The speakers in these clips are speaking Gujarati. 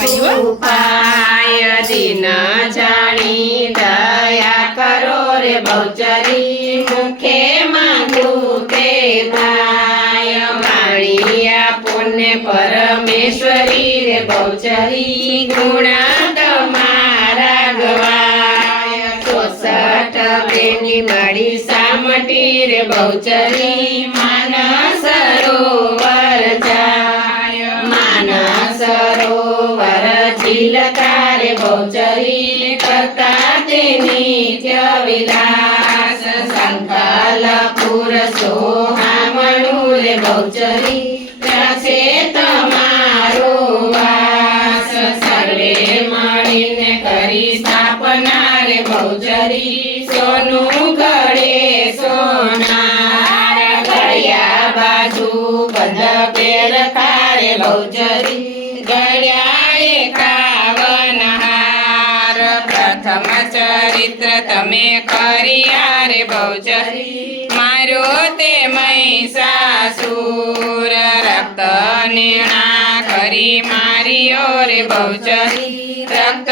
ઉપાય દિન જાણી દયા કરો રે બહુચરી મુખે માંગું તે થાય વાણિયા પુણ્ય પરમેશ્વરી રે બહુચરી ગુણા તમારા ગવાય 64 બેની માડી સામટી રે બહુચરી માનસ સરોવર જાય માનસ સરોવર ઝીલતા રે બહુચરી કરતા તે નિત્ય વિલાસ સંકલ્પપુર સોહામણું રે બહુચરી ત્યાંસે તમારો વાસ સર્વે મળીને કરી સ્થાપના રે બહુચરી સોનું ઘડે સોનાર ઘડિયા બાજુ બધા પેર ખારે બહુચરી ઘડિયા 51 હાર પ્રથમ ચરિત્ર તમે કર્યા રે બહુચરી મારો તે મહિષાસુર રક્ત નેણા કરી માર્યો રે બહુચરી રક્ત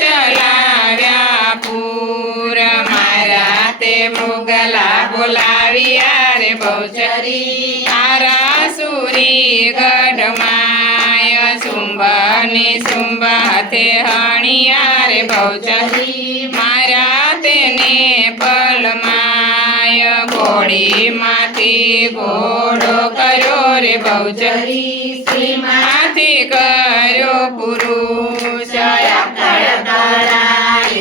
ચલાવ્યા પૂર મારા તે મુગલા બોલાવ્યા રે બહુચરી આરાસુરી ગઢમાય શુંભ ને શુંભ હાથે હણિયા રે બહુચરી મારા તેને પલમાય ઘોડીમાંથી ઘોડો કર્યો રે બહુચરી શ્રીમાંથી કર્યો પુરુષ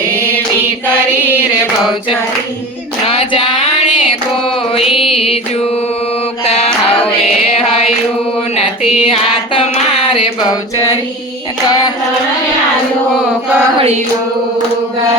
એવી કરી રે બહુચરી ન જાણે કોઈ જુક્ત હવે હયું નથી હાથ મારે બહુચરી કહ્યું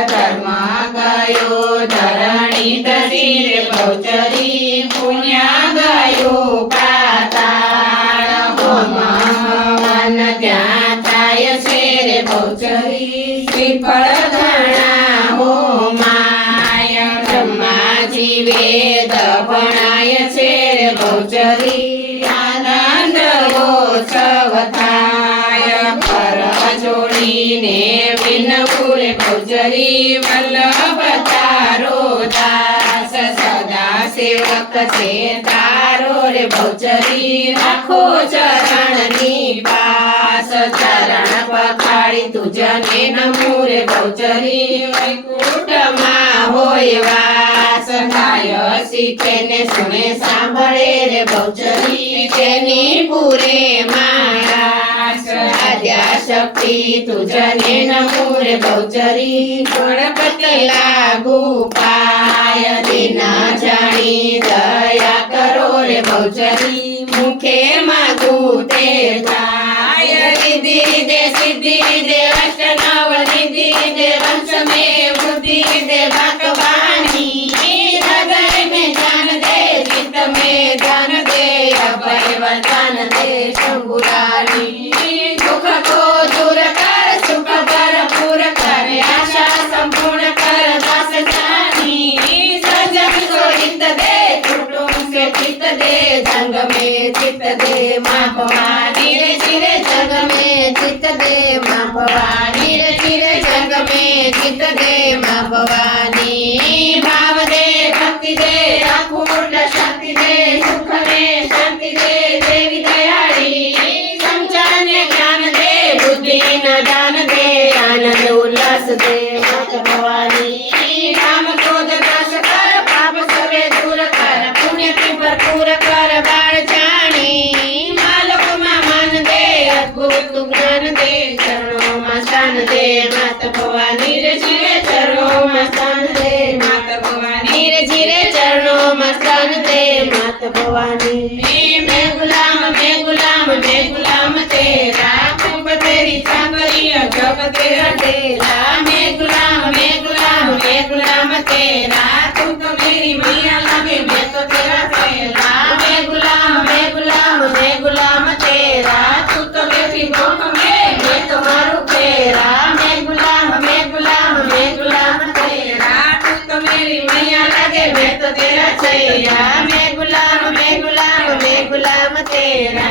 ધર્મ ગયો ધરણી ધરી રે બહુચરી પુણ્ય ગયો પાતાળ હોમ હવન ત્યાં થાય છે રે બહુચરી શ્રીફળ ઘણા હોમાય બ્રહ્માજી વેદ ભણાય છે રે બહુચરી આનંદ ઉત્સવ થાય પર જોડીને વિનવું રે બહુચરી વલ્લભ તારો દાસ સદા સેવક છે તારો રે બહુચરી રાખો ચરણની પાસ ચરણ પખાડી તુજને નમું રે બહુચરી વૈકુંઠમાં હોય વાસ થાય શીખે ને સુણે સાંભળે રે બહુચરી તેની પૂરે માયાસ આદ્યા શક્તિ તુજને નમું રે બહુચરી ગણપતિ લાગુ પાય દિન જાણી દયા કરો રે બહુચરી મુખે માગું તે થાય રિદ્ધિ દે સિદ્ધિ દે વૈષ્ણવ નિધિ દે વંશ में बुद्धि दे भगवानी हृदय में जान दे चित्त में ध्यान दे अभय वरदान दे शंभुरानी दुख को दूर कर सुख भरपूर कर आशा संपूर्ण कर दास जानी सजग को हित दे कुटुंब के चित्त दे जंग में चित्त दे माँ भवानी रे चिरे जग में चित्त दे माँ भवानी रे चिरे जग में चित्त दे माँ भवानी भाव दे भक्ति दे अपूर्ण शक्ति दे सुख में शांति दे देवी दयाड़ी संचार ने ज्ञान दे बुद्धि न दान दे आनंद उल्लास दे माता भवानी राम क्रोध नाश कर पाप सवे दूर कर पुण्य की भरपूर कर बाण जानी मालक मां मान दे अद्भुत ज्ञान दे चरणों में स्थान दे माता भवानी रे जिरे चरणों में स्थान दे माता भवानी रे जिरे चरणों में स्थान दे माता भवानी मैं गुलाम तेरा खूब तेरी चाकरी जब तेरा तेरा मैं गुलाम तेरा तू तो मेरी मैया लगे मैं तो तेरा तेरा मैं गुलाम तेरा तू तो मेरी गोद में मैं तो मारू तेरा मैं गुलाम तेरा तू तो मेरी मैया लगे मैं तो तेरा छैया मैं गुलाम तेरा